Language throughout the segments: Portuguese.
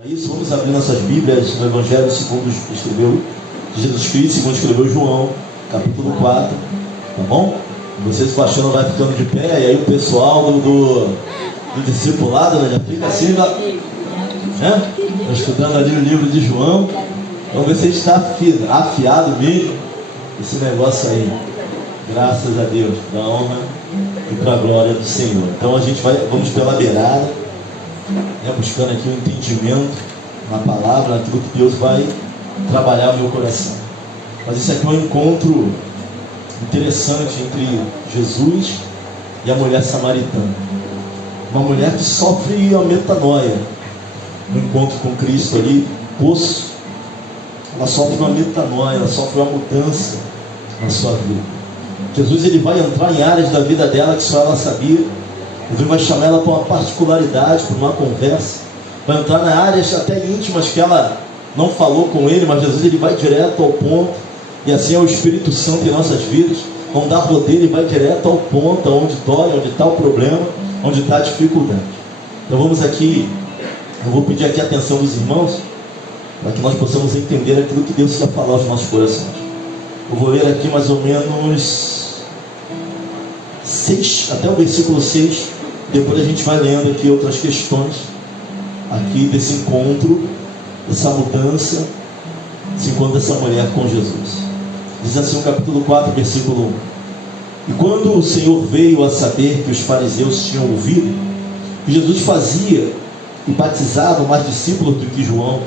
É isso, vamos abrir nossas Bíblias no Evangelho segundo escreveu Jesus Cristo, segundo escreveu João, capítulo 4, tá bom? Vocês baixando vai ficando de pé, e aí o pessoal do discipulado, né, já fica assim, né? Estou estudando ali o livro de João. Vamos ver se está afiado mesmo esse negócio aí. Graças a Deus, da honra e para a glória do Senhor. Então a gente vamos pela beirada, né, buscando aqui um entendimento na palavra, naquilo que Deus vai trabalhar no meu coração. Mas isso aqui é um encontro interessante entre Jesus e a mulher samaritana. Uma mulher que sofre a metanoia no encontro com Cristo ali, poço. Ela sofre uma metanoia, ela sofre uma mudança na sua vida. Jesus ele vai entrar em áreas da vida dela que só ela sabia. Ele vai chamar ela para uma particularidade, para uma conversa. Vai entrar em áreas até íntimas que ela não falou com ele, mas Jesus ele vai direto ao ponto. E assim é o Espírito Santo em nossas vidas. Não dá rodeio, ele vai direto ao ponto, onde dói, onde está o problema, onde está a dificuldade. Então vamos aqui, eu vou pedir aqui a atenção dos irmãos, para que nós possamos entender aquilo que Deus quer falar aos nossos corações. Eu vou ler aqui mais ou menos 6, até o versículo 6. Depois a gente vai lendo aqui outras questões aqui desse encontro, dessa mudança, desse encontro dessa mulher com Jesus. Diz assim o capítulo 4, versículo 1. E quando o Senhor veio a saber que os fariseus tinham ouvido que Jesus fazia e batizava mais discípulos do que João,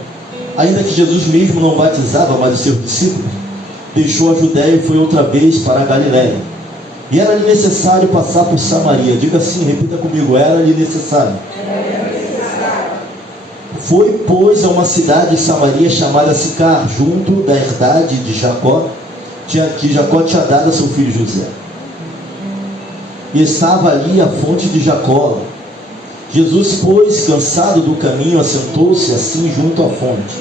ainda que Jesus mesmo não batizava mais os seus discípulos, deixou a Judéia e foi outra vez para a Galiléia. E era-lhe necessário passar por Samaria. Diga assim, repita comigo, era-lhe necessário. Foi, pois, a uma cidade de Samaria chamada Sicar, junto da herdade de Jacó, que Jacó tinha dado a seu filho José. E estava ali a fonte de Jacó. Jesus, pois, cansado do caminho, assentou-se assim junto à fonte.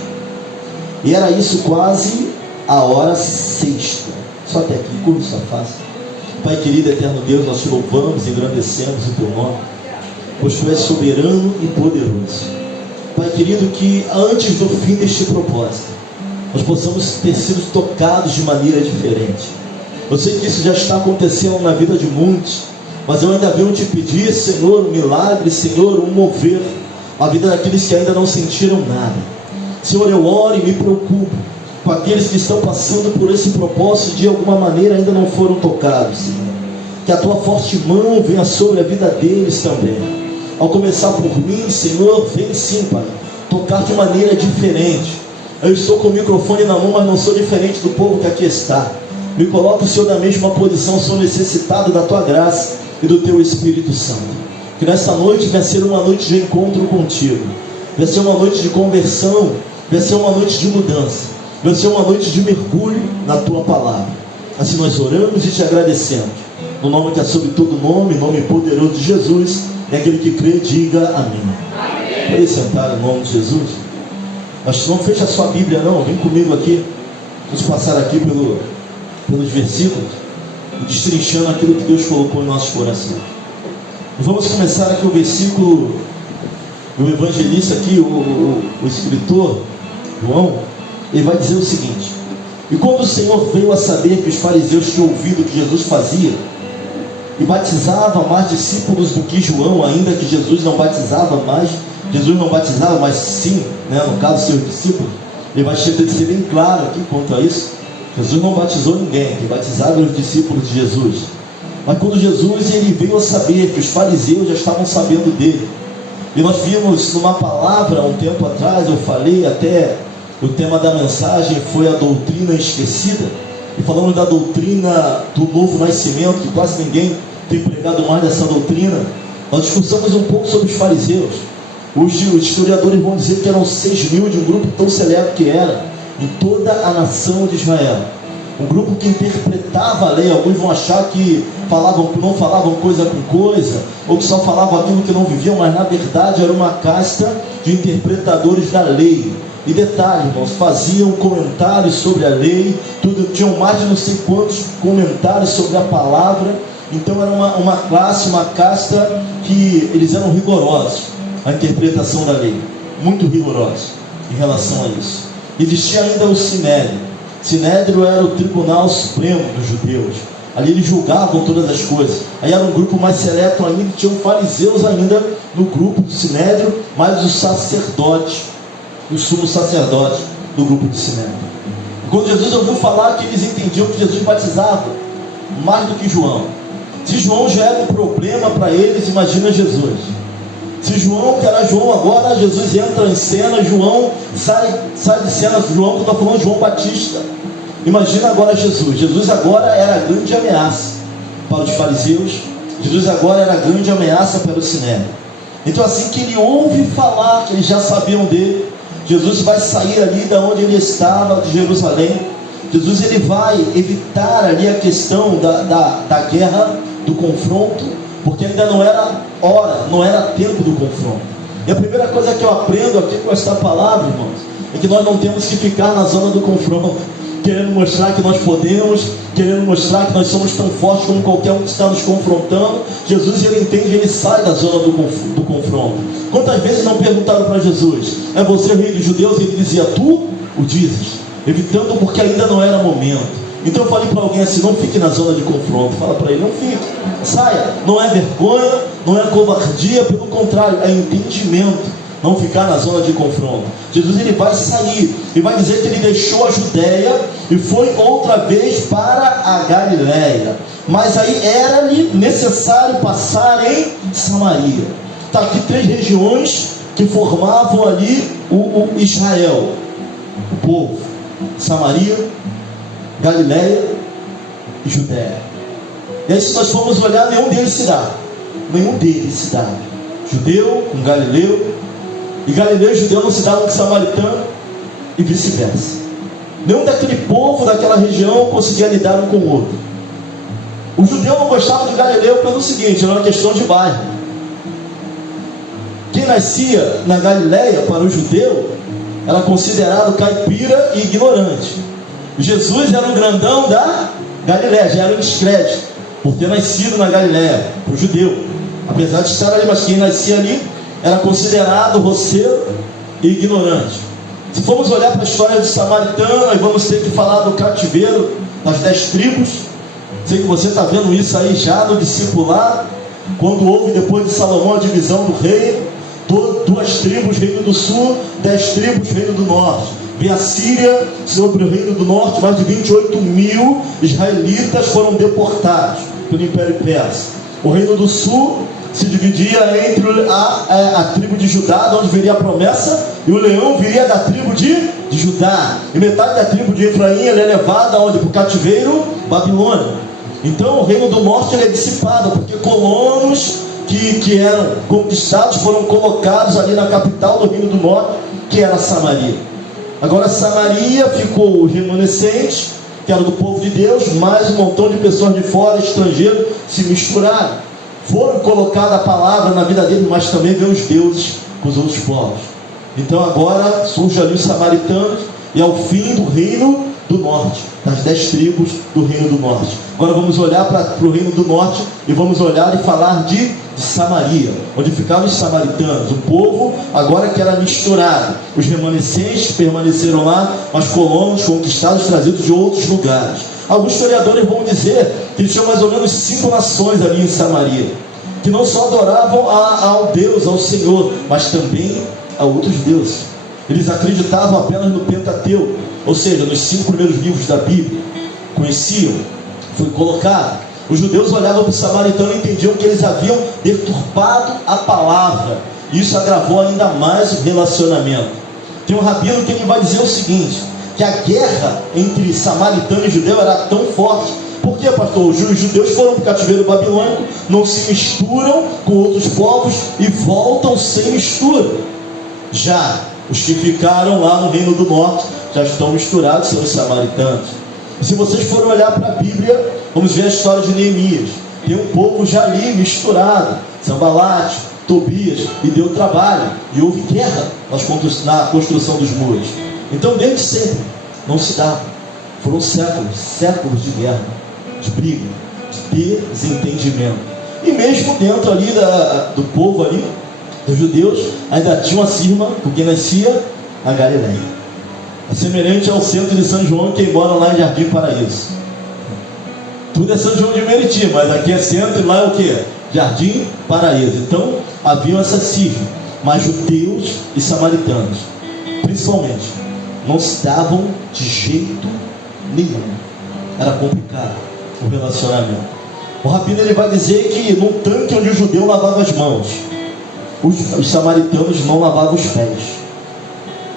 E era isso quase a hora sexta. Só até aqui, curva sua face. Pai querido, eterno Deus, nós te louvamos e engrandecemos o teu nome, pois tu és soberano e poderoso. Pai querido, que antes do fim deste propósito, nós possamos ter sido tocados de maneira diferente. Eu sei que isso já está acontecendo na vida de muitos, mas eu ainda venho te pedir, Senhor, um milagre, Senhor, um mover a vida daqueles que ainda não sentiram nada. Senhor, eu oro e me preocupo com aqueles que estão passando por esse propósito de alguma maneira ainda não foram tocados, Senhor. Que a tua forte mão venha sobre a vida deles também. Ao começar por mim, Senhor, vem sim, Pai, tocar de maneira diferente. Eu estou com o microfone na mão, mas não sou diferente do povo que aqui está. Me coloca o Senhor na mesma posição, sou necessitado da tua graça e do teu Espírito Santo. Que nessa noite venha ser uma noite de encontro contigo, venha ser uma noite de conversão, venha ser uma noite de mudança, venha ser uma noite de mergulho na tua palavra. Assim nós oramos e te agradecemos, no nome que é sobre todo nome, nome poderoso de Jesus. E aquele que crê, diga amém. Pode sentar em nome de Jesus. Mas não fecha a sua Bíblia não, vem comigo aqui. Vamos passar aqui pelos versículos, destrinchando aquilo que Deus colocou em nossos corações. E vamos começar aqui o versículo. O evangelista aqui, o escritor João, ele vai dizer o seguinte: e quando o Senhor veio a saber que os fariseus tinham ouvido o que Jesus fazia e batizava mais discípulos do que João, ainda que Jesus não batizava, mas sim, né, no caso seus discípulos, ele vai ser bem claro aqui quanto a isso. Jesus não batizou ninguém, quem batizava eram os discípulos de Jesus. Mas quando Jesus ele veio a saber que os fariseus já estavam sabendo dele, e nós vimos numa palavra um tempo atrás, eu falei até, o tema da mensagem foi a doutrina esquecida, e falamos da doutrina do novo nascimento, que quase ninguém tem pregado mais dessa doutrina. Nós discussamos um pouco sobre os fariseus. Os historiadores vão dizer que eram 6.000 de um grupo tão seleto que era em toda a nação de Israel. Um grupo que interpretava a lei. Alguns vão achar que não falavam coisa com coisa, ou que só falavam aquilo que não viviam, mas na verdade era uma casta de interpretadores da lei. E detalhe, irmãos, faziam comentários sobre a lei, tinham mais de não sei quantos comentários sobre a palavra. Então era uma classe, uma casta que eles eram rigorosos a interpretação da lei. muito rigorosos em relação a isso. Existia ainda o Sinédrio. Sinédrio era o tribunal supremo dos judeus. Ali eles julgavam todas as coisas. Aí era um grupo mais seleto ainda, tinham fariseus ainda no grupo do Sinédrio, mais os sacerdotes, os sumos sacerdotes do grupo do Sinédrio. Quando Jesus ouviu falar, que eles entendiam que Jesus batizava mais do que João. Se João já era um problema para eles, imagina Jesus. Se João, que era João agora, Jesus entra em cena, João sai de cena, João, que eu estou falando, João Batista. Imagina agora Jesus. Jesus agora era a grande ameaça para os fariseus. Jesus agora era a grande ameaça para o Sinédrio. Então assim que ele ouve falar, que eles já sabiam dele, Jesus vai sair ali da onde ele estava, de Jerusalém. Jesus ele vai evitar ali a questão da guerra, do confronto, porque ainda não era hora, não era tempo do confronto. E a primeira coisa que eu aprendo aqui com esta palavra, irmãos, é que nós não temos que ficar na zona do confronto, querendo mostrar que nós podemos, querendo mostrar que nós somos tão fortes como qualquer um que está nos confrontando. Jesus, ele entende, ele sai da zona do confronto. Quantas vezes não perguntaram para Jesus: é você o rei dos judeus? E ele dizia: tu o dizes, evitando porque ainda não era momento. Então eu falei para alguém assim: não fique na zona de confronto. Fala para ele: não fique, saia. Não é vergonha, não é covardia, pelo contrário, é entendimento. Não ficar na zona de confronto. Jesus ele vai sair e vai dizer que ele deixou a Judéia e foi outra vez para a Galiléia. Mas aí era-lhe necessário passar em Samaria. Está aqui 3 regiões que formavam ali o Israel, o povo: Samaria, Galiléia e Judéia. E aí, se nós formos olhar, nenhum deles se dá. Nenhum deles se dá. Judeu com Galileu, e Galileu e judeu não se davam com samaritano, e vice-versa. Nenhum daquele povo daquela região conseguia lidar um com o outro. O judeu não gostava do Galileu pelo seguinte: era uma questão de bairro. Quem nascia na Galiléia, para o judeu, era considerado caipira e ignorante. Jesus era um grandão da Galiléia, já era um descrédito por ter nascido na Galiléia, para o judeu, apesar de estar ali, mas quem nascia ali era considerado roceiro e ignorante. Se formos olhar para a história do samaritano, nós vamos ter que falar do cativeiro das 10 tribos. Sei que você está vendo isso aí já no discipulado, quando houve depois de Salomão a divisão do reino, 2 tribos, reino do sul, 10 tribos, reino do norte. Vem a Síria sobre o reino do norte, mais de 28 mil israelitas foram deportados pelo Império Persa. O reino do sul se dividia entre a tribo de Judá, de onde viria a promessa, e o leão viria da tribo de Judá. E metade da tribo de Efraim é levada onde? Para o cativeiro babilônico. Então o reino do norte ele é dissipado, porque colonos que eram conquistados foram colocados ali na capital do reino do norte, que era Samaria. Agora Samaria ficou os remanescentes, que era do povo de Deus, mais um montão de pessoas de fora, estrangeiros, se misturaram. Foram colocar a palavra na vida dele, mas também veio os deuses com os outros povos. Então agora surge ali os samaritanos, e é o fim do reino do norte, das 10 tribos do reino do norte. Agora vamos olhar para o reino do norte e vamos olhar e falar de Samaria, onde ficavam os samaritanos, o povo agora que era misturado, os remanescentes que permaneceram lá, mas colonos conquistados, trazidos de outros lugares. Alguns historiadores vão dizer que eles tinham mais ou menos 5 nações ali em Samaria, que não só adoravam ao Deus, ao Senhor, mas também a outros deuses. Eles acreditavam apenas no Pentateuco, ou seja, nos 5 primeiros livros da Bíblia. Conheciam, foi colocado. Os judeus olhavam para o samaritano e entendiam que eles haviam deturpado a palavra. Isso agravou ainda mais o relacionamento. Tem um rabino que ele vai dizer o seguinte: que a guerra entre samaritano e judeu era tão forte. Por quê, pastor? Os judeus foram para o cativeiro babilônico, não se misturam com outros povos e voltam sem mistura. Já os que ficaram lá no reino do norte já estão misturados, são os samaritanos. E se vocês forem olhar para a Bíblia, vamos ver a história de Neemias. Tem um povo já ali misturado, Sanbalate, Tobias, e deu trabalho, e houve guerra na construção dos muros. Então desde sempre não se dava. Foram séculos de guerra, de briga, de desentendimento. E mesmo dentro ali do povo ali, Os judeus ainda tinham a cisma, porque nascia na Galileia. É semelhante ao centro de São João, que mora lá em Jardim Paraíso. Tudo é São João de Meriti, mas aqui é centro e lá é o que? Jardim Paraíso. Então havia essa cisma, mas judeus e samaritanos, principalmente, não se davam de jeito nenhum. Era complicado o relacionamento. O rabino ele vai dizer que no tanque onde o judeu lavava as mãos, os samaritanos não lavavam os pés.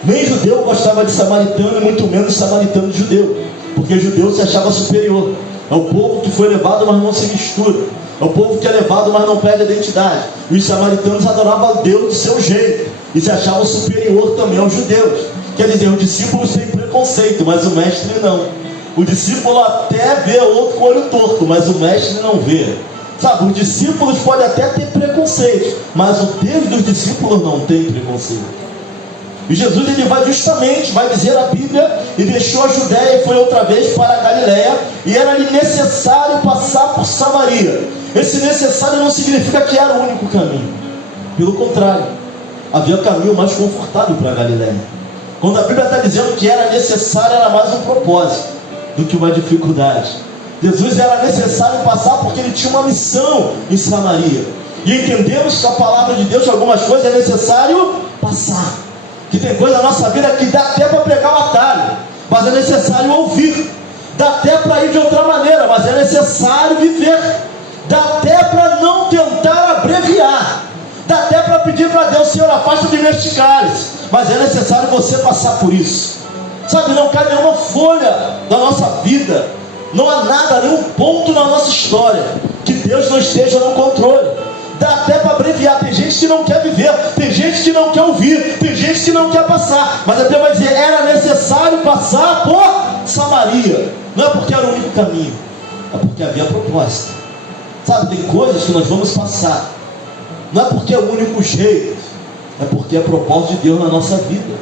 Nem judeu gostava de samaritano, e muito menos samaritano de judeu, porque judeu se achava superior. É o povo que foi levado, mas não se mistura. É o povo que é levado, mas não perde a identidade. E os samaritanos adoravam a Deus do seu jeito e se achavam superior também aos judeus. Quer dizer, os discípulos têm preconceito, mas o mestre não. O discípulo até vê outro com o olho torto, mas o mestre não vê. Sabe, os discípulos podem até ter preconceito, mas o Deus dos discípulos não tem preconceito. E Jesus ele vai dizer a Bíblia, e deixou a Judéia e foi outra vez para a Galileia, e era-lhe necessário passar por Samaria. Esse necessário não significa que era o único caminho. Pelo contrário, havia caminho mais confortável para a Galileia. Quando a Bíblia está dizendo que era necessário, era mais um propósito do que uma dificuldade. Jesus era necessário passar porque ele tinha uma missão em Samaria. E entendemos que a palavra de Deus, algumas coisas é necessário passar. Que tem coisa na nossa vida que dá até para pregar o atalho, mas é necessário ouvir. Dá até para ir de outra maneira, mas é necessário viver. Dá até para não tentar abreviar. Dá até para pedir para Deus: Senhor, afasta de neste cálice. Mas é necessário você passar por isso. Sabe, não cai nenhuma folha da nossa vida, não há nada, nenhum ponto na nossa história que Deus não esteja no controle. Dá até para abreviar. Tem gente que não quer viver, tem gente que não quer ouvir, tem gente que não quer passar, mas até vai dizer: era necessário passar por Samaria. Não é porque era o único caminho, é porque havia propósito. Sabe, tem coisas que nós vamos passar, não é porque é o único jeito, é porque é propósito de Deus na nossa vida.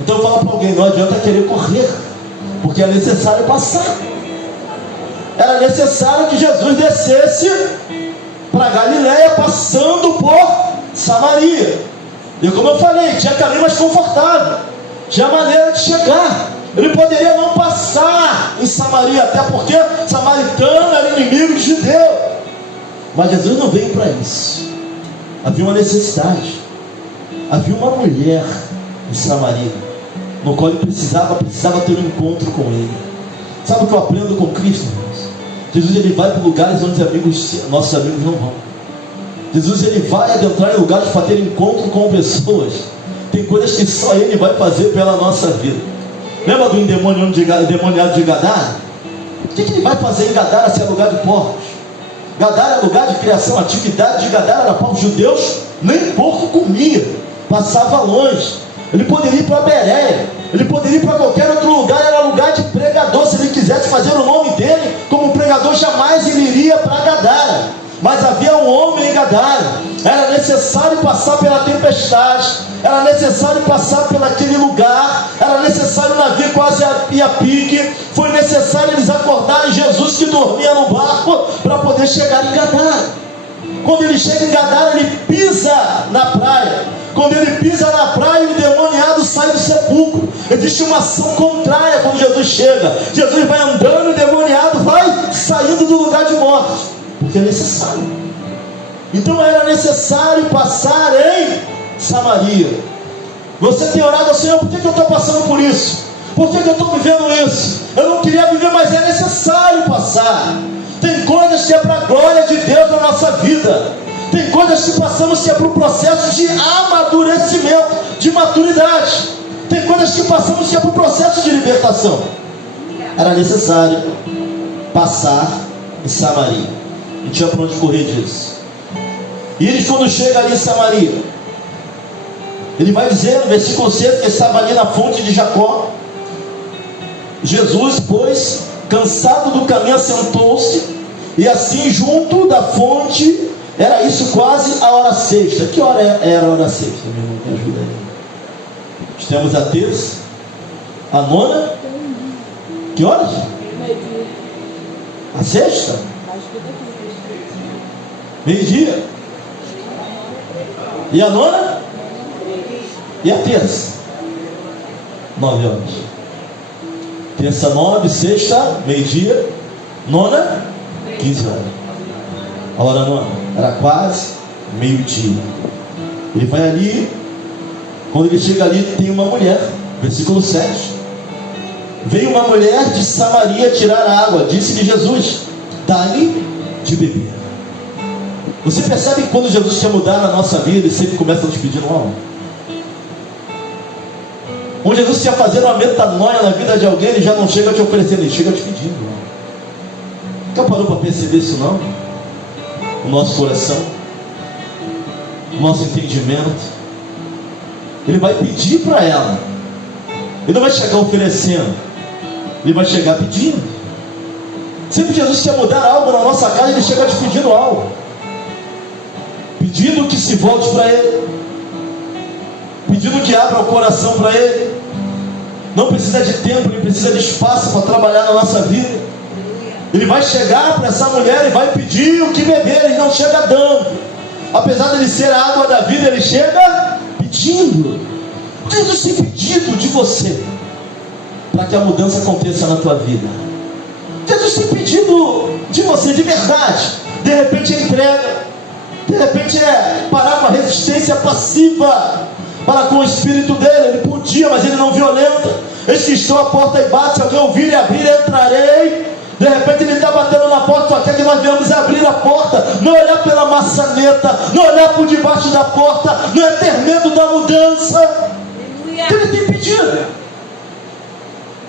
Então eu falo para alguém: não adianta querer correr, porque é necessário passar. Era necessário que Jesus descesse para Galileia, passando por Samaria. E como eu falei, tinha caminho mais confortável, tinha maneira de chegar. Ele poderia não passar em Samaria, até porque samaritano era inimigo de judeu. Mas Jesus não veio para isso. Havia uma necessidade. Havia uma mulher em Samaria, no qual ele precisava ter um encontro com ele. Sabe o que eu aprendo com Cristo, irmãos? Jesus ele vai para lugares onde nossos amigos não vão. Jesus ele vai adentrar em lugares para ter encontro com pessoas. Tem coisas que só ele vai fazer pela nossa vida. Lembra do endemoniado de Gadara? O que ele vai fazer em Gadara se é lugar de porcos? Gadara é lugar de criação. A atividade de Gadara era para os judeus, nem porco comia, passava longe. Ele poderia ir para Bereia, ele poderia ir para qualquer outro lugar, era lugar de pregador. Se ele quisesse fazer o nome dele como pregador, jamais ele iria para Gadara. Mas havia um homem em Gadara, era necessário passar pela tempestade, era necessário passar por aquele lugar, era necessário o navio quase ir a pique, foi necessário eles acordarem Jesus que dormia no barco para poder chegar em Gadara. Quando ele chega em Gadara, ele pisa na praia. Quando ele pisa na praia, o endemoniado sai do sepulcro. Existe uma ação contrária quando Jesus chega. Jesus vai andando, o endemoniado vai saindo do lugar de morte, porque é necessário. Então era necessário passar em Samaria. Você tem orado ao Senhor: por que eu estou passando por isso? Por que eu estou vivendo isso? Eu não queria viver, mas é necessário passar. Tem coisas que é para a glória de Deus na nossa vida. Tem coisas que passamos que é para o processo de amadurecimento, de maturidade. Tem coisas que passamos que é para o processo de libertação. Era necessário passar em Samaria. Não tinha para onde correr disso. E eles, quando chegam ali em Samaria, ele vai dizer no versículo 6 que estava ali na fonte de Jacó. Jesus, pois, cansado do caminho, assentou-se, e assim junto da fonte, era isso quase a hora sexta. Que hora era a hora sexta, meu irmão? Me ajuda aí. Temos a terça, a nona. Que horas? A sexta? Meio-dia. E a nona? E a terça? 9 horas. Terça 9, sexta, meio-dia. Nona, 15 horas. A hora nona era quase meio-dia. Ele vai ali. Quando ele chega ali, tem uma mulher. Versículo 7. Veio uma mulher de Samaria tirar água. Disse-lhe Jesus: dá-lhe de beber. Você percebe que quando Jesus quer mudar na nossa vida, ele sempre começa nos pedindo algo. Quando Jesus quer fazer uma metanoia na vida de alguém, ele já não chega te oferecendo, ele chega te pedindo. Nunca parou para perceber isso não? O nosso coração, o nosso entendimento. Ele vai pedir para ela. Ele não vai chegar oferecendo, ele vai chegar pedindo. Sempre que Jesus quer mudar algo na nossa casa, ele chega te pedindo algo, pedindo que se volte para ele, pedindo que abra o coração para ele. Não precisa de tempo, ele precisa de espaço para trabalhar na nossa vida. Ele vai chegar para essa mulher e vai pedir o que beber. Ele não chega dando, apesar de ele ser a água da vida, ele chega pedindo. Jesus tem pedido de você para que a mudança aconteça na tua vida. Jesus tem pedido de você de verdade. De repente é entrega, de repente é parar com a resistência passiva para com o espírito dele. Ele podia, mas ele não violenta. Eis que estou à porta e bate, se alguém ouvir e abrir, entrarei. De repente ele está batendo na porta, só quer que nós venhamos abrir a porta, não olhar pela maçaneta, não olhar por debaixo da porta, não é ter medo da mudança. Ele tem pedido.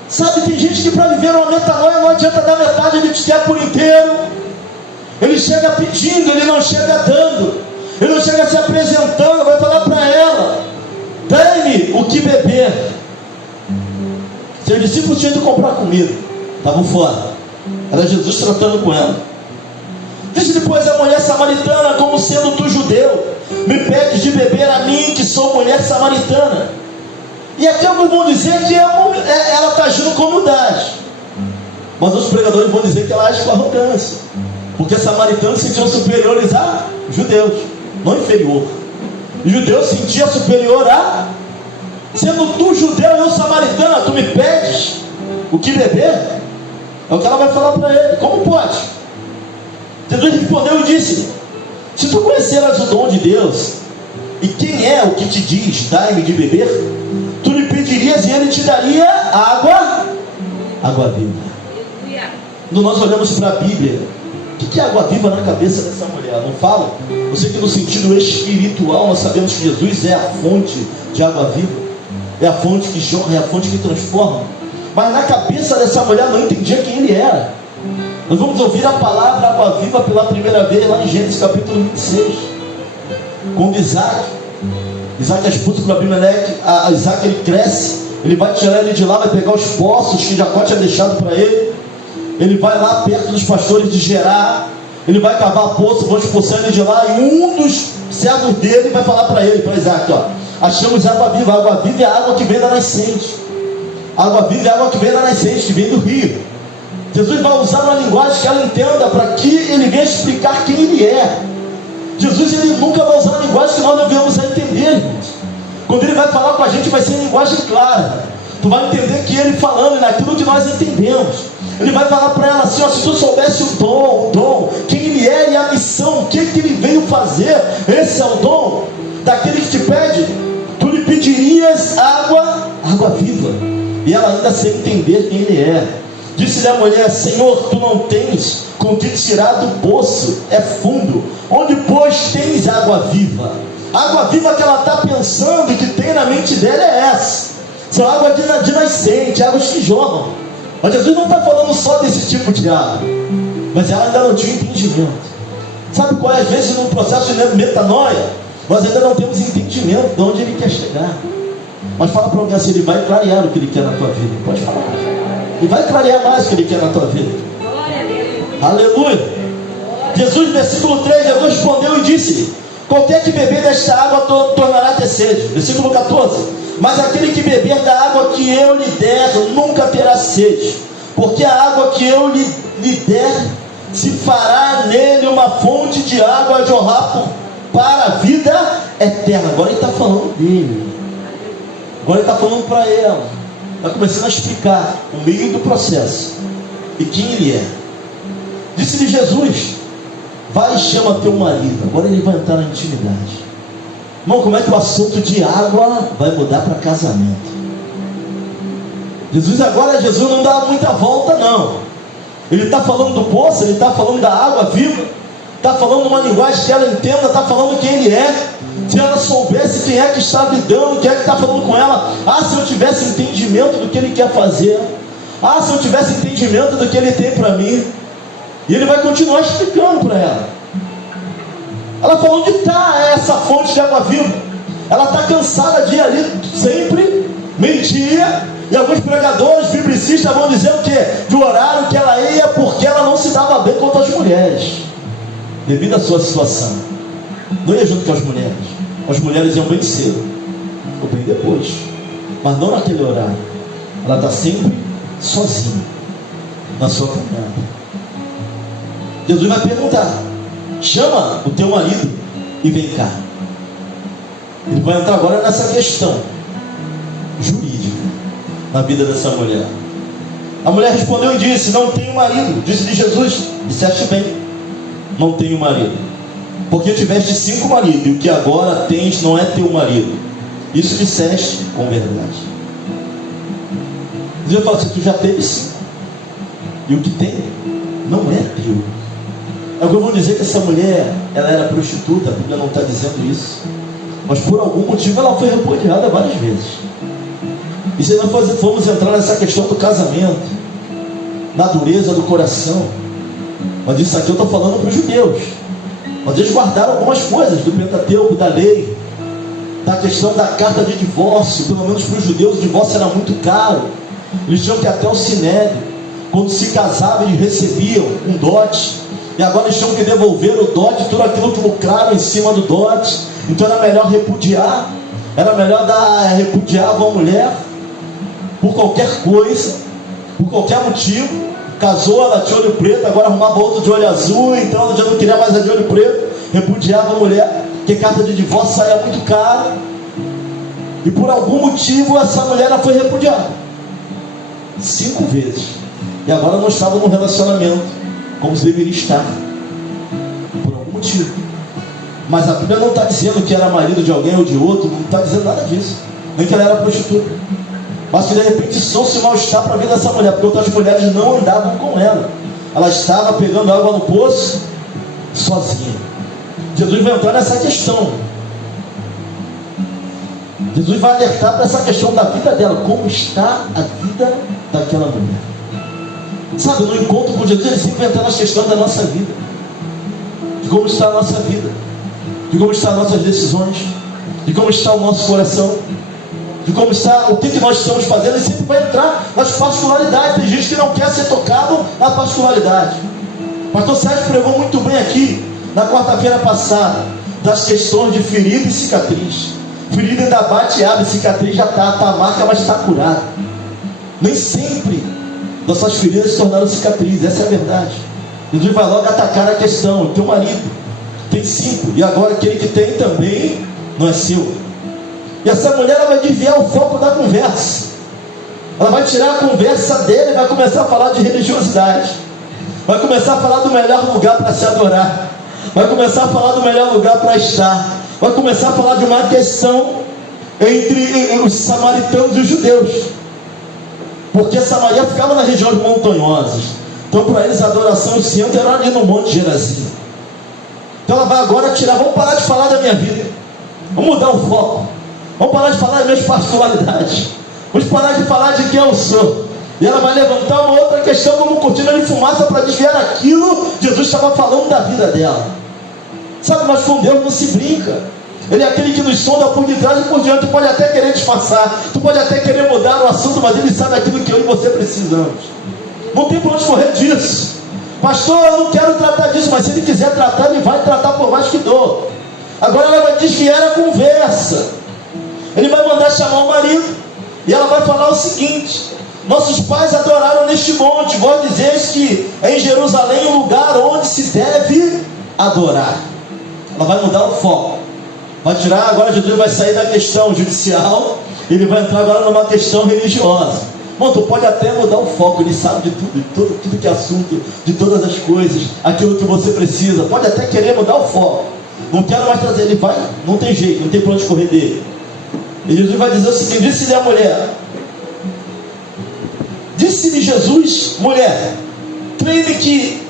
Sabe, tem gente que para viver uma metanoia não adianta dar metade, ele te quer por inteiro. Ele chega pedindo, ele não chega dando, ele não chega se apresentando. Vai falar para ela: dai-me o que beber. Seus discípulos tinham ido comprar comida, estavam fora. Era Jesus tratando com ela. Disse depois a mulher samaritana: como sendo tu judeu, me pedes de beber a mim, que sou mulher samaritana? E aqui alguns vão dizer que ela está agindo com humildade, mas os pregadores vão dizer que ela age com arrogância, porque samaritanos se sentiam superiores a judeus, não inferior. Judeu se sentia superior a... Sendo tu judeu e eu samaritana, tu me pedes o que beber? É o que ela vai falar para ele. Como pode? Jesus respondeu e disse: se tu conheceras o dom de Deus, e quem é o que te diz, dai-me de beber, tu lhe pedirias e ele te daria água viva. Quando nós olhamos para a Bíblia, o que é água viva na cabeça dessa mulher? Não fala? Eu sei que no sentido espiritual nós sabemos que Jesus é a fonte de água viva, é a fonte que jorra, é a fonte que transforma. Mas na cabeça dessa mulher não entendia quem ele era. Nós vamos ouvir a palavra água viva pela primeira vez lá em Gênesis capítulo 26, quando Isaac é expulso para Abimeleque. Isaac, ele cresce, ele vai tirar ele de lá, vai pegar os poços que Jacó tinha deixado para ele. Ele vai lá perto dos pastores de Gerar, ele vai cavar poço, vão expulsar ele de lá, e um dos servos dele vai falar para ele, para Isaac: ó, achamos água viva. Água viva é a água que vem da nascente. Água viva é a água que vem da nascente, que vem do rio. Jesus vai usar uma linguagem que ela entenda, para que ele venha explicar quem ele é. Jesus, ele nunca vai usar uma linguagem que nós não devemos entender, irmãos. Quando ele vai falar com a gente, vai ser em linguagem clara. Tu vai entender que ele falando naquilo que nós entendemos. Ele vai falar para ela assim: ó, se tu soubesse o dom, quem ele é e a missão, o que ele veio fazer, esse é o dom daquele que te pede, tu lhe pedirias água viva. E ela ainda sem entender quem ele é, disse-lhe a mulher: Senhor, tu não tens com que tirar do poço, é fundo, onde pois tens água viva? A água viva que ela está pensando, que tem na mente dela, é essa. São águas de nascente, águas que jorram. Mas Jesus não está falando só desse tipo de água, mas ela ainda não tinha entendimento. Sabe qual é? Às vezes no processo de metanoia, nós ainda não temos entendimento de onde ele quer chegar. Mas fala para alguém assim: ele vai clarear o que ele quer na tua vida. Pode falar. Ele vai clarear mais o que ele quer na tua vida. Aleluia. Jesus, versículo 3, Jesus respondeu e disse: qualquer que beber desta água tornará a ter sede. Versículo 14: mas aquele que beber da água que eu lhe der nunca terá sede, porque a água que eu lhe der se fará nele uma fonte de água a jorrar para a vida eterna. Agora ele está falando dele. Agora ele está falando para ela. Está começando a explicar o meio do processo e quem ele é. Disse-lhe Jesus: vai e chama teu marido. Agora ele vai entrar na intimidade. Irmão, como é que o assunto de água vai mudar para casamento? Jesus não dá muita volta, não. Ele está falando do poço, ele está falando da água viva, está falando uma linguagem que ela entenda, está falando quem ele é. Se ela soubesse quem é que está lidando, quem é que está falando com ela. Se eu tivesse entendimento do que ele quer fazer. Se eu tivesse entendimento do que ele tem para mim. E ele vai continuar explicando para ela. Ela falou: onde está essa fonte de água viva? Ela está cansada de ir ali sempre mentir. E alguns pregadores, biblicistas vão dizer o quê? Que o horário que ela ia porque ela não se dava bem com as mulheres, devido à sua situação. Não ia junto com as mulheres. As mulheres iam bem cedo ou bem depois, mas não naquele horário. Ela está sempre sozinha na sua caminhada. Jesus vai perguntar: chama o teu marido e vem cá. Ele vai entrar agora nessa questão jurídica na vida dessa mulher. A mulher respondeu e disse: não tenho marido. Disse-lhe Jesus: disseste bem, não tenho marido, porque tiveste 5 maridos, e o que agora tens não é teu marido. Isso disseste com verdade. Jesus fala assim: tu já teve 5, e o que tem não é teu. Agora eu vou dizer que essa mulher, ela era prostituta. A Bíblia não está dizendo isso, mas por algum motivo ela foi repudiada várias vezes. E se nós formos entrar nessa questão do casamento, na dureza do coração, mas isso aqui eu estou falando para os judeus, mas eles guardaram algumas coisas do Pentateuco, da lei, da questão da carta de divórcio. Pelo menos para os judeus o divórcio era muito caro. Eles tinham que ir até o sinédrio. Quando se casavam, eles recebiam um dote, e agora eles tinham que devolver o dote, tudo aquilo que lucraram em cima do dote. Então era melhor repudiar. Era melhor repudiar uma mulher por qualquer coisa, por qualquer motivo. Casou, ela tinha olho preto, agora arrumava outro de olho azul, então ela já não queria mais a de olho preto. Repudiava a mulher, porque carta de divórcio saía muito cara. E por algum motivo essa mulher ela foi repudiada 5 vezes. E agora não estava num relacionamento como se deveria estar, por algum motivo. Mas a Bíblia não está dizendo que era marido de alguém ou de outro, não está dizendo nada disso, nem que ela era prostituta. Mas que de repente trouxe mal-estar para a vida dessa mulher, porque outras mulheres não andavam com ela. Ela estava pegando água no poço sozinha. Jesus vai entrar nessa questão. Jesus vai alertar para essa questão da vida dela. Como está a vida daquela mulher? Sabe, no encontro com Jesus, ele sempre vai entrar nas questões da nossa vida, de como está a nossa vida, de como estão as nossas decisões, de como está o nosso coração, de como está, o que nós estamos fazendo. Ele sempre vai entrar nas particularidades. Tem gente que não quer ser tocado na particularidade. O pastor Sérgio pregou muito bem aqui na quarta-feira passada das questões de ferida e cicatriz. Ferida ainda bate e abre, cicatriz já está a marca, mas está curada. Nem sempre nossas feridas se tornaram cicatrizes, essa é a verdade. Jesus vai logo atacar a questão: o teu marido tem 5, e agora aquele que tem também não é seu. E essa mulher ela vai desviar o foco da conversa. Ela vai tirar a conversa dele e vai começar a falar de religiosidade. Vai começar a falar do melhor lugar para se adorar. Vai começar a falar do melhor lugar para estar. Vai começar a falar de uma questão entre os samaritanos e os judeus. Porque Samaria ficava nas regiões montanhosas. Então para eles a adoração e o centro era ali no Monte Gerazim. Então ela vai agora tirar: vamos parar de falar da minha vida. Vamos mudar o foco. Vamos parar de falar das minhas particularidades. Vamos parar de falar de quem eu sou. E ela vai levantar uma outra questão como cortina de fumaça para desviar aquilo que Jesus estava falando da vida dela. Sabe, mas com Deus não se brinca. Ele é aquele que nos sonda por detrás e por diante. Tu pode até querer disfarçar, tu pode até querer mudar o assunto, mas Ele sabe aquilo que eu e você precisamos. Não tem para onde correr disso. Pastor, eu não quero tratar disso, mas se Ele quiser tratar, Ele vai tratar por mais que dor. Agora ela vai desviar a conversa. Ele vai mandar chamar o marido, e ela vai falar o seguinte: nossos pais adoraram neste monte, vós dizeis que é em Jerusalém o lugar onde se deve adorar. Ela vai mudar o foco. Vai tirar, agora Jesus vai sair da questão judicial, ele vai entrar agora numa questão religiosa. Bom, tu pode até mudar o foco, ele sabe de tudo que é assunto, de todas as coisas, aquilo que você precisa. Pode até querer mudar o foco. Não quero mais trazer, ele vai, não tem jeito, não tem pra onde correr dele. E Jesus vai dizer o seguinte: disse-lhe a mulher, disse-lhe Jesus, mulher, crê-me que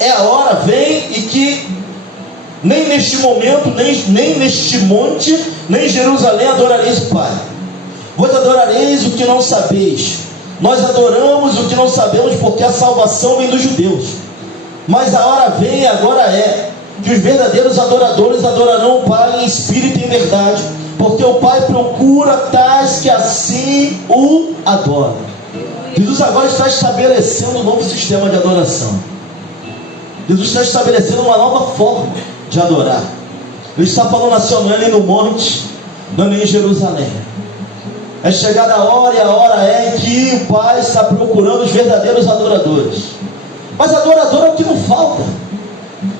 é a hora, vem, e que nem neste momento, nem neste monte, nem em Jerusalém adorareis o Pai. Vós adorareis o que não sabeis. Nós adoramos o que não sabemos, porque a salvação vem dos judeus. Mas a hora vem, e agora é, que os verdadeiros adoradores adorarão o Pai em espírito e em verdade, porque o Pai procura tais que assim o adoram. Jesus agora está estabelecendo um novo sistema de adoração. Jesus está estabelecendo uma nova forma de adorar. Ele está falando assim: não é nem no monte, não é nem em Jerusalém. É chegada a hora, e a hora é em que o Pai está procurando os verdadeiros adoradores. Mas adorador é o que não falta,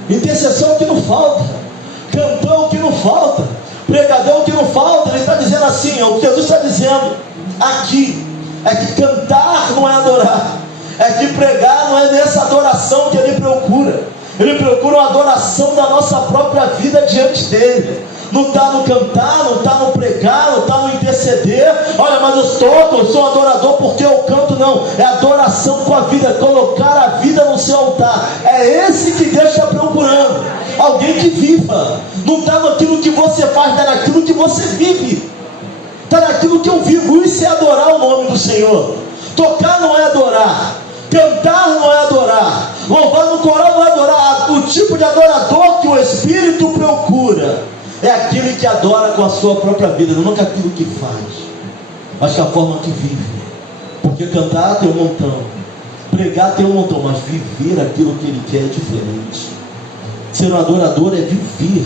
intercessão é o que não falta, cantor é o que não falta, pregador é o que não falta. Ele está dizendo assim, o que Jesus está dizendo aqui é que cantar não é adorar, é que pregar não é nessa adoração que Ele procura. Ele procura uma adoração da nossa própria vida diante dEle. Não está no cantar, não está no pregar, não está no interceder. Olha, mas eu sou um adorador porque eu canto. Não, é adoração com a vida, colocar a vida no seu altar. É esse que Deus está procurando. Alguém que viva. Não está naquilo que você faz, está naquilo que você vive. Está naquilo que eu vivo. Isso é adorar o nome do Senhor. Tocar não é adorar, cantar não é adorar, louvar no coral não é adorar. O tipo de adorador que o Espírito procura é aquele que adora com a sua própria vida, não com aquilo que faz, mas com a forma que vive. Porque cantar tem um montão, pregar tem um montão, mas viver aquilo que Ele quer é diferente. Ser um adorador é viver.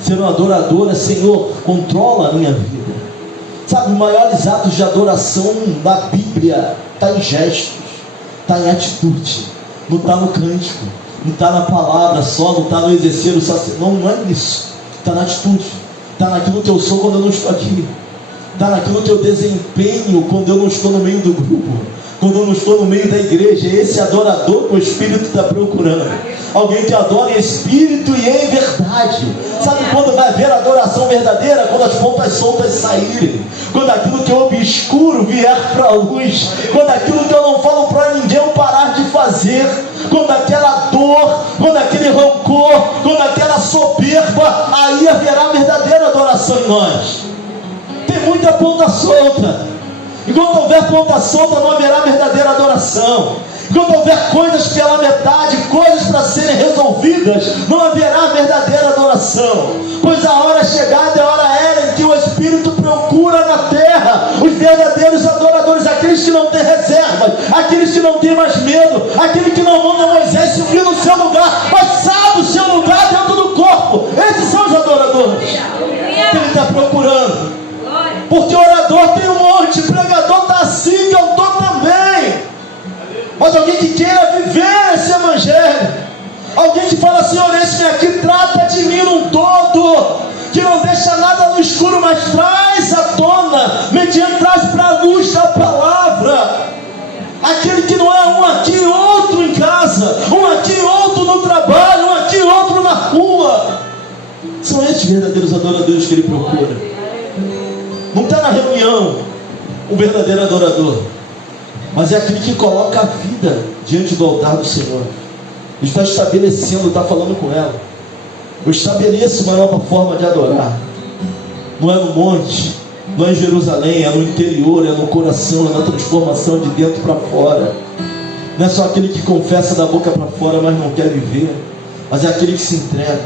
Ser um adorador é: Senhor, controla a minha vida. Sabe, os maiores atos de adoração da Bíblia está em gestos, está em atitude, não está no cântico, não está na palavra só, não está no exercer o sacerdote. Não é isso. Está na atitude, está naquilo que eu sou quando eu não estou aqui, está naquilo que eu desempenho quando eu não estou no meio do grupo, quando eu não estou no meio da igreja. É esse adorador que o Espírito está procurando. Alguém que adora em espírito e em verdade. Sabe quando vai haver adoração verdadeira? Quando as pontas soltas saírem, quando aquilo que é obscuro vier para a luz, quando aquilo que eu não falo para ninguém eu parar de fazer, quando aquela dor, quando aquele rancor, quando aquela soberba, aí haverá verdadeira adoração em nós. Tem muita ponta solta. Enquanto houver ponta solta, não haverá verdadeira adoração. Enquanto houver coisas pela metade, coisas para serem resolvidas, não haverá verdadeira adoração. Pois a hora chegada é a hora era em que o Espírito procura na terra os verdadeiros adoradores, aqueles que não têm reservas, aqueles que não têm mais medo, aqueles que não mandam Moisés subir no seu lugar, mas sabe o seu lugar dentro do corpo. Esses são os adoradores que Ele está procurando. Porque orador tem um monte, pregador está assim, que eu estou também. Mas alguém que queira viver esse evangelho, alguém que fala: Senhor, esse aqui trata de mim num todo, que não deixa nada no escuro, mas traz à tona, traz para a luz da palavra. Aquele que não é um aqui e outro em casa, um aqui e outro no trabalho, um aqui e outro na rua. São esses verdadeiros adoradores que Ele procura. Não está na reunião um verdadeiro adorador, mas é aquele que coloca a vida diante do altar do Senhor. Ele está estabelecendo, está falando com ela: eu estabeleço uma nova forma de adorar. Não é no monte, não é em Jerusalém, é no interior, é no coração, é na transformação de dentro para fora. Não é só aquele que confessa da boca para fora, mas não quer viver, mas é aquele que se entrega.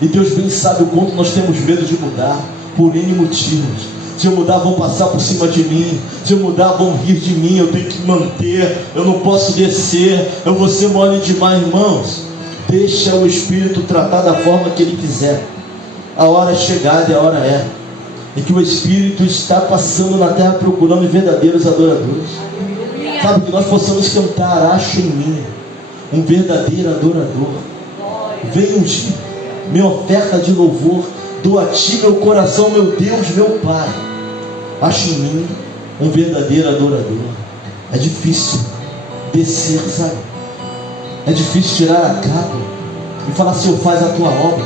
E Deus bem sabe o quanto nós temos medo de mudar, por N motivos. Se eu mudar, vão passar por cima de mim. Se eu mudar, vão rir de mim. Eu tenho que manter. Eu não posso descer. Eu vou ser mole demais, irmãos. Deixa o Espírito tratar da forma que Ele quiser. A hora é chegada e a hora é em que o Espírito está passando na terra procurando verdadeiros adoradores. Sabe, que nós possamos cantar: acho em mim um verdadeiro adorador. Vem ungir, minha oferta de louvor, dou a Ti meu coração, meu Deus, meu Pai. Acho em mim um verdadeiro adorador. É difícil descer, sabe? É difícil tirar a capa e falar: Senhor, faz a Tua obra.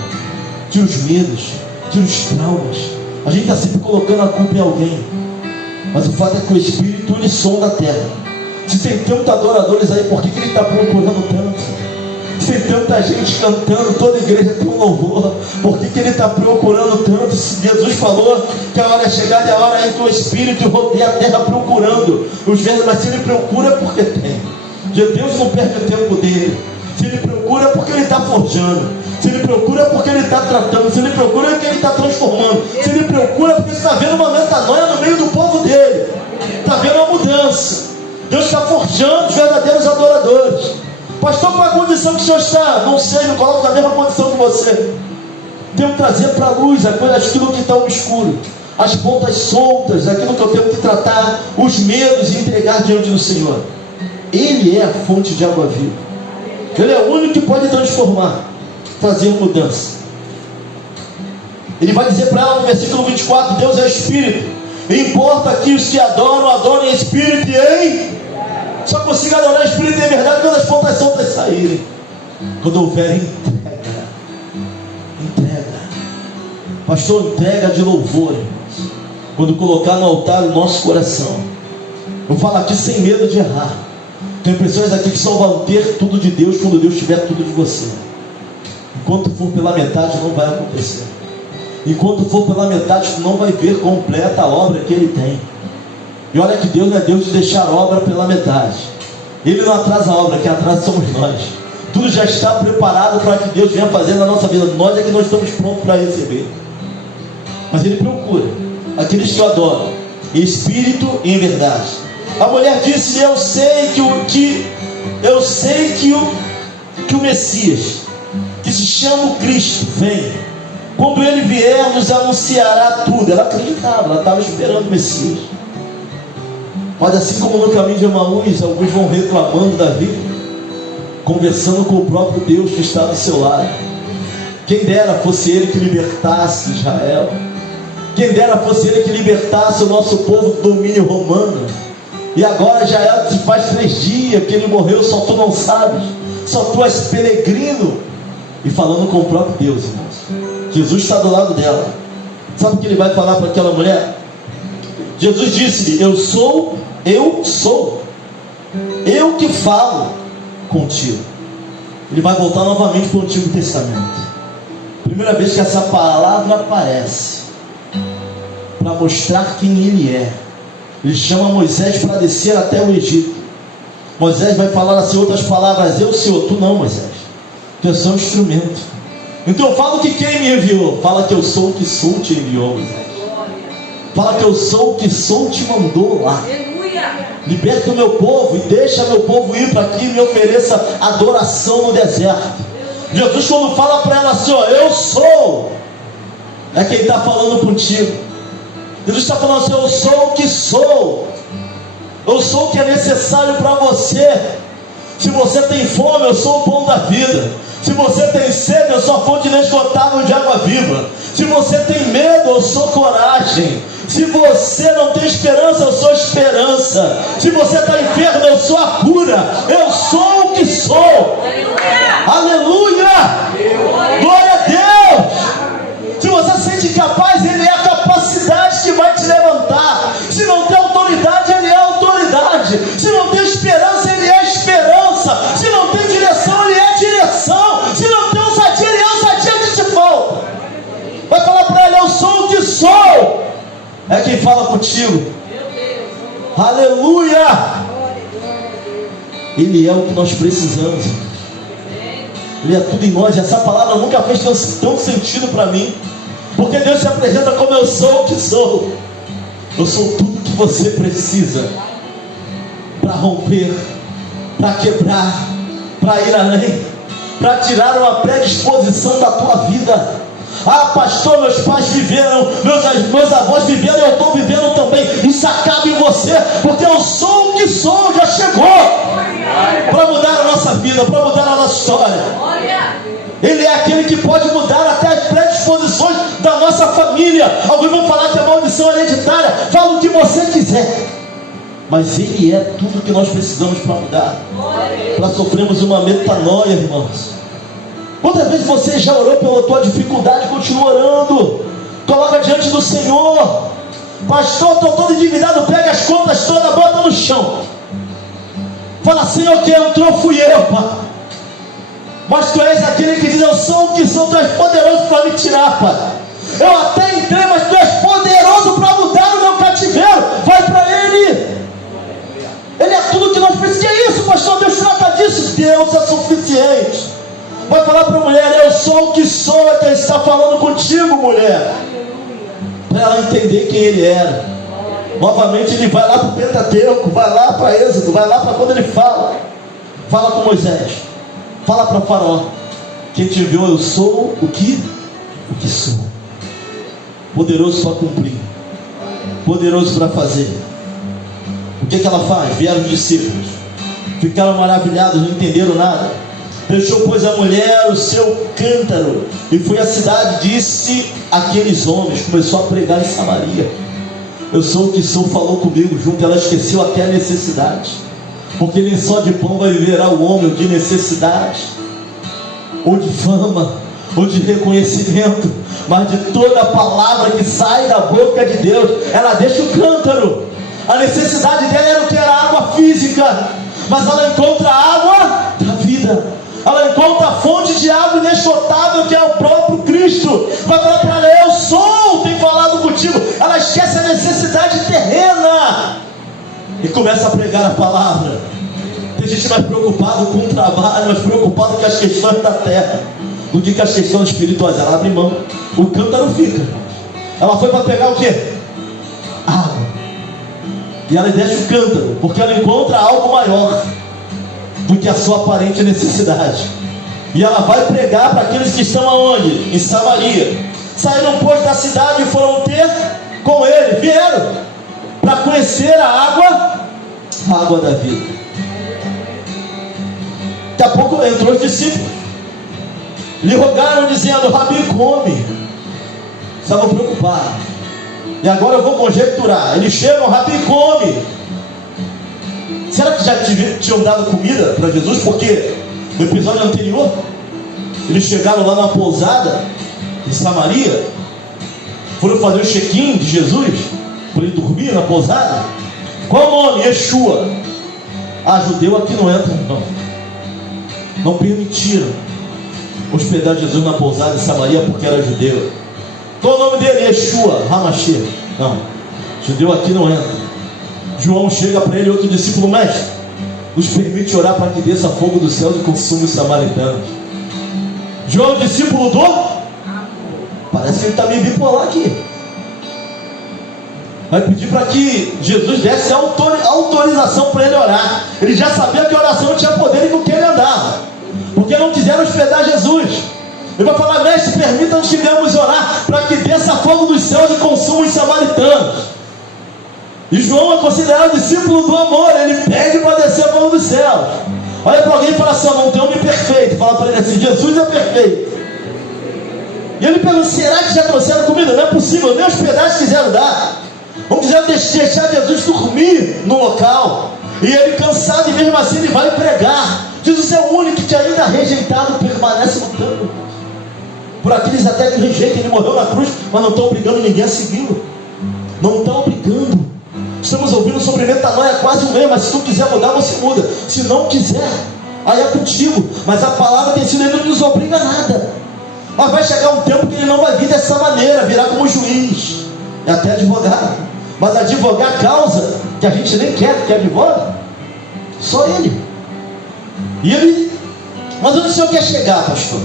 Tira os medos, tira os traumas. A gente está sempre colocando a culpa em alguém, mas o fato é que o Espírito, ele sonda a terra. Se tem tantos adoradores aí, por que ele está procurando tanto? Se tem tanta gente cantando, toda igreja tem um louvor, por que ele está procurando tanto? Se Jesus falou que a hora é chegada e a hora é que o Espírito rodeia a terra procurando os verdados, mas se ele procura é porque tem. Deus não perde o tempo dele. Se ele procura é porque ele está forjando. Se ele procura é porque ele está tratando. Se ele procura é porque ele está transformando. Se ele procura é porque está vendo uma metanoia no meio do povo dele. Está vendo uma mudança. Deus está forjando os verdadeiros adoradores. Pastor, qual é a condição que o senhor está? Não sei, não coloco na mesma condição que você. Tenho que trazer para a luz aquilo que está obscuro, as pontas soltas, aquilo que eu tenho que tratar, os medos e entregar diante do Senhor. Ele é a fonte de água viva. Ele é o único que pode transformar, trazer mudança. Ele vai dizer para ela no versículo 24: Deus é Espírito. Importa que os que adoram, adorem em Espírito e em... Só consigo adorar o Espírito em verdade quando as pontas soltas saírem. Quando houver entrega. Pastor, entrega de louvor, irmãos. Quando colocar no altar o nosso coração. Eu falo aqui sem medo de errar. Tem pessoas aqui que só vão ter tudo de Deus quando Deus tiver tudo de você. Enquanto for pela metade, não vai acontecer. Enquanto for pela metade, tu não vai ver completa a obra que Ele tem. E olha que Deus não é Deus de deixar a obra pela metade. Ele não atrasa a obra, quem atrasa somos nós. Tudo já está preparado para que Deus venha fazer na nossa vida. Nós é que não estamos prontos para receber. Mas Ele procura aqueles que o adoram em espírito e em verdade. A mulher disse: eu sei que o Messias, que se chama o Cristo, vem. Quando Ele vier, nos anunciará tudo. Ela acreditava, ela estava esperando o Messias. Mas assim como no caminho de Emaús, alguns vão reclamando da vida, conversando com o próprio Deus que está do seu lado. Quem dera fosse Ele que libertasse Israel. Quem dera fosse Ele que libertasse o nosso povo do domínio romano. E agora já faz 3 dias que Ele morreu, só tu não sabes. Só tu és peregrino. E falando com o próprio Deus, irmãos. Jesus está do lado dela. Sabe o que Ele vai falar para aquela mulher? Jesus disse-lhe: eu sou, eu que falo contigo. Ele vai voltar novamente para o Antigo Testamento. Primeira vez que essa palavra aparece, para mostrar quem Ele é. Ele chama Moisés para descer até o Egito. Moisés vai falar assim outras palavras: eu, Senhor, tu não, Moisés. Tu és só um instrumento. Então eu falo que quem me enviou? Fala que eu sou o que sou te enviou, Moisés. Fala que eu sou o que sou te mandou lá. Liberta o meu povo e deixa meu povo ir para aqui e me ofereça adoração no deserto. Jesus, quando fala para ela assim: ó, eu sou, é quem está falando contigo. Jesus está falando assim: eu sou o que sou. Eu sou o que é necessário para você. Se você tem fome, eu sou o pão da vida. Se você tem sede, eu sou a fonte inesgotável de água viva. Se você tem medo, eu sou coragem. Se você não tem esperança, eu sou esperança. Se você está enfermo, eu sou a cura. Eu sou o que sou. Aleluia! Glória a Deus! Se você se sente capaz, Ele é a capacidade que vai te levantar. Se não tem autoridade, Ele é a autoridade. Se não tem esperança, Ele é a esperança. Se não tem direção, Ele é a direção. Se não tem ousadia, Ele é a ousadia que te falta. Vai falar para Ele: eu sou o que sou. É quem fala contigo. Aleluia! Ele é o que nós precisamos. Ele é tudo em nós. Essa palavra nunca fez tão sentido para mim, porque Deus se apresenta como: eu sou o que sou. Eu sou tudo que você precisa para romper, para quebrar, para ir além, para tirar uma predisposição da tua vida. Ah, pastor, meus pais viveram, meus avós viveram, eu estou vivendo também. Isso acaba em você, porque eu sou o que sou. Já chegou para mudar a nossa vida, para mudar a nossa história. Ele é aquele que pode mudar até as predisposições da nossa família. Alguns vão falar que é maldição hereditária. Fala o que você quiser, mas Ele é tudo que nós precisamos para mudar, para sofrermos uma metanoia, irmãos. Quantas vezes você já orou pela tua dificuldade? Continua orando, coloca diante do Senhor. Pastor, estou todo endividado. Pega as contas todas, bota no chão, fala: Senhor, quem entrou fui eu, Pai. Mas Tu és aquele que diz: eu sou o que sou. Tu és poderoso para me tirar, Pai. Eu até entrei, mas Tu és poderoso para mudar o meu cativeiro. Vai para Ele. Ele é tudo que nós precisamos. Que é isso, pastor? Deus trata disso. Deus é suficiente. Vai falar para a mulher: eu sou o que sou. É quem está falando contigo, mulher. Para ela entender quem Ele era. Novamente Ele vai lá para o Pentateuco, vai lá para Êxodo, vai lá para quando Ele fala com Moisés, fala para Faraó: quem te enviou, eu sou o que sou. Poderoso para cumprir, poderoso para fazer. O que ela faz? Vieram os discípulos, ficaram maravilhados, não entenderam nada. Deixou, pois, a mulher o seu cântaro e foi à cidade. Disse aqueles homens, começou a pregar em Samaria: eu sou o que sou, falou comigo junto. Ela esqueceu até a necessidade, porque nem só de pão vai viverá o homem, ou de necessidade, ou de fama, ou de reconhecimento, mas de toda a palavra que sai da boca de Deus. Ela deixa o cântaro. A necessidade dela era o que? Era água física, mas ela encontra a água da vida. Ela encontra a fonte de água inesgotável, que é o próprio Cristo. Vai falar para ela: eu sou, tem falado contigo. Ela esquece a necessidade terrena e começa a pregar a palavra. Tem gente mais preocupado com o trabalho, mais preocupado com as questões da terra do que com as questões espirituais. Ela abre mão, o cântaro fica. Ela foi para pegar o quê? Água. E ela deixa o cântaro, porque ela encontra algo maior do que a sua aparente necessidade. E ela vai pregar para aqueles que estão aonde? Em Samaria. Saíram, pois, da cidade e foram ter com Ele. Vieram para conhecer a água da vida. Daqui a pouco entrou os discípulos, lhe rogaram dizendo: Rabi, come. Estavam preocupados. E agora eu vou conjecturar. Eles chegam: Rabi, come. Será que já tinham dado comida para Jesus? Porque no episódio anterior eles chegaram lá na pousada em Samaria, foram fazer o check-in de Jesus para ele dormir na pousada. Qual o nome? Yeshua. Judeu aqui não entra, não permitiram hospedar Jesus na pousada em Samaria porque era judeu. Qual o nome dele? Yeshua Hamashir. Não, judeu aqui não entra. João chega para ele, outro discípulo: mestre, nos permite orar para que desça fogo do céu e consuma os samaritanos. João, discípulo do? Parece que ele está meio bipolar aqui. Vai pedir para que Jesus desse autorização para ele orar. Ele já sabia que a oração não tinha poder e com que ele andava, porque não quiseram hospedar Jesus. Ele vai falar: mestre, permita-nos que venhamos orar para que desça fogo dos céus e consuma os samaritanos. E João é considerado discípulo do amor. Ele pede para descer fogo dos céus. Olha para alguém e fala assim: não tem homem perfeito. Fala para ele assim: Jesus é perfeito. E ele pergunta: será que já trouxeram comida? Não é possível, nem os pedaços quiseram dar. Não quiseram deixar Jesus dormir no local. E ele, cansado, e mesmo assim ele vai pregar. Jesus é o único que ainda rejeitado permanece lutando por aqueles até que rejeitam. Ele morreu na cruz, mas não estão obrigando ninguém a segui-lo. Não estão obrigando. Estamos ouvindo sobre metanoia há quase um mês, mas se tu quiser mudar, você muda. Se não quiser, aí é contigo. Mas a palavra tem sido: ele não nos obriga a nada. Mas vai chegar um tempo que ele não vai vir dessa maneira, virá como juiz e até advogado. Mas advogar a causa que a gente nem quer que advogue, só ele. E ele: mas onde o senhor quer chegar, pastor?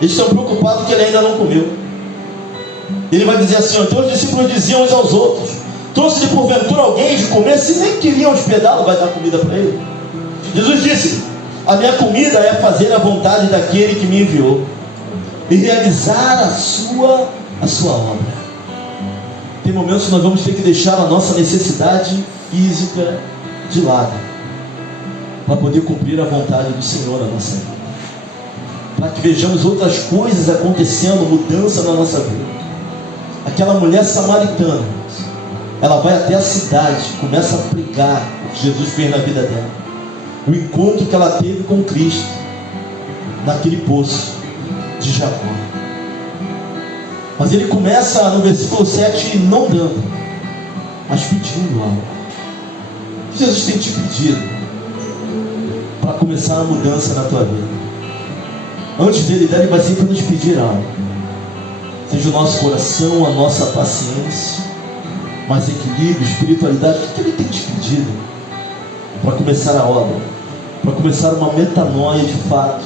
Eles estão preocupados que ele ainda não comeu. Ele vai dizer assim: então os discípulos diziam uns aos outros: trouxe-lhe porventura alguém de comer? Se nem queriam hospedá-lo, vai dar comida para ele. Jesus disse: a minha comida é fazer a vontade daquele que me enviou e realizar a sua obra. Tem momentos que nós vamos ter que deixar a nossa necessidade física de lado para poder cumprir a vontade do Senhor na nossa vida. para que vejamos outras coisas acontecendo, mudança na nossa vida. Aquela mulher samaritana, ela vai até a cidade, começa a pregar o que Jesus fez na vida dela, o encontro que ela teve com Cristo naquele poço de Jacó. Mas ele começa no versículo 7 não dando, mas pedindo algo. O que Jesus tem te pedido para começar a mudança na tua vida? Antes dele dar, ele vai sempre nos pedir algo. Seja o nosso coração, a nossa paciência, mais equilíbrio, espiritualidade. O que ele tem te pedido para começar a obra, para começar uma metanoia de fato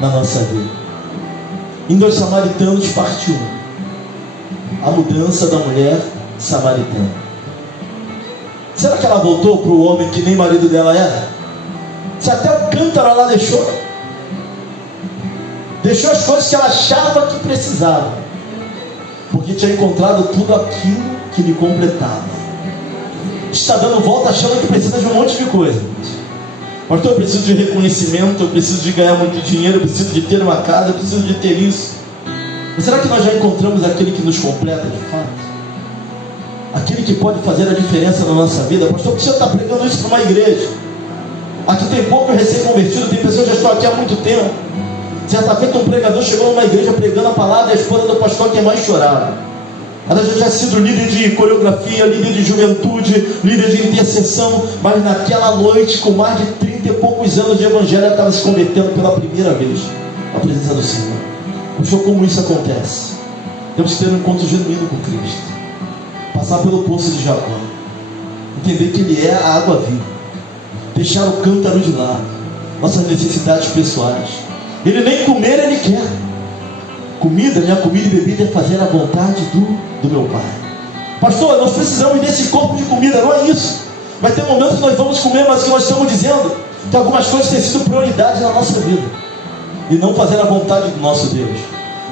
na nossa vida? Indo aos samaritanos, parte 1. A mudança da mulher samaritana. Será que ela voltou para o homem que nem marido dela era? Se até o cântaro ela deixou as coisas que ela achava que precisava, porque tinha encontrado tudo aquilo que lhe completava. Está dando volta achando que precisa de um monte de coisa. Pastor, eu preciso de reconhecimento, eu preciso de ganhar muito dinheiro, eu preciso de ter uma casa, eu preciso de ter isso. Mas será que nós já encontramos aquele que nos completa de fato? Aquele que pode fazer a diferença na nossa vida? Pastor, por que você está pregando isso para uma igreja? Aqui tem pouco recém-convertido, tem pessoas que já estão aqui há muito tempo. Certa feita um pregador chegou numa igreja pregando a palavra, e a esposa do pastor que mais chorava. Ela já tinha sido líder de coreografia, líder de juventude, líder de intercessão, mas naquela noite, com mais de 30 e poucos anos de evangelho, ela estava se convertendo pela primeira vez à presença do Senhor. Pastor, como isso acontece? Temos que ter um encontro genuíno com Cristo, passar pelo poço de Jacó, entender que Ele é a água viva, deixar o cântaro de lado, nossas necessidades pessoais. Ele nem comer ele quer. Comida, minha comida e bebida é fazer a vontade do meu Pai. Pastor, nós precisamos desse corpo de comida, não é isso. Vai ter momentos que nós vamos comer, mas que nós estamos dizendo que algumas coisas têm sido prioridade na nossa vida, e não fazer a vontade do nosso Deus.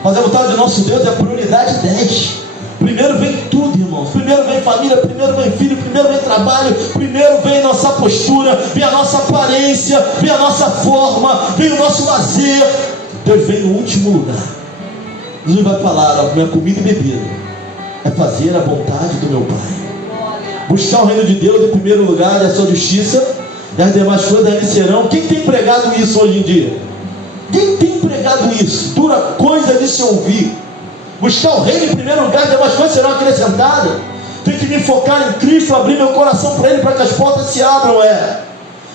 Fazer a vontade do nosso Deus é prioridade 10. Primeiro vem tudo, irmãos. Primeiro vem família, primeiro vem filho, primeiro vem trabalho, primeiro vem nossa postura, vem a nossa aparência, vem a nossa forma, vem o nosso lazer. Deus vem no último lugar. Jesus vai falar: minha comida e bebida é fazer a vontade do meu Pai. Buscar o reino de Deus em primeiro lugar e a sua justiça, e as demais coisas aí serão. Quem tem pregado isso hoje em dia? Quem tem pregado isso? Dura coisa de se ouvir. Buscar o reino em primeiro lugar, demais coisas serão acrescentadas. Tem que me focar em Cristo, abrir meu coração para Ele, para que as portas se abram.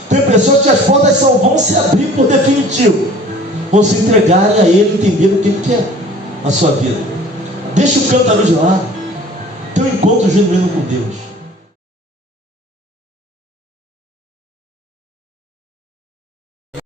Tem pessoas que as portas só vão se abrir por definitivo, vão se entregarem a Ele, entender o que Ele quer na sua vida. Deixa o cântaro de lado, tem um encontro genuíno com Deus.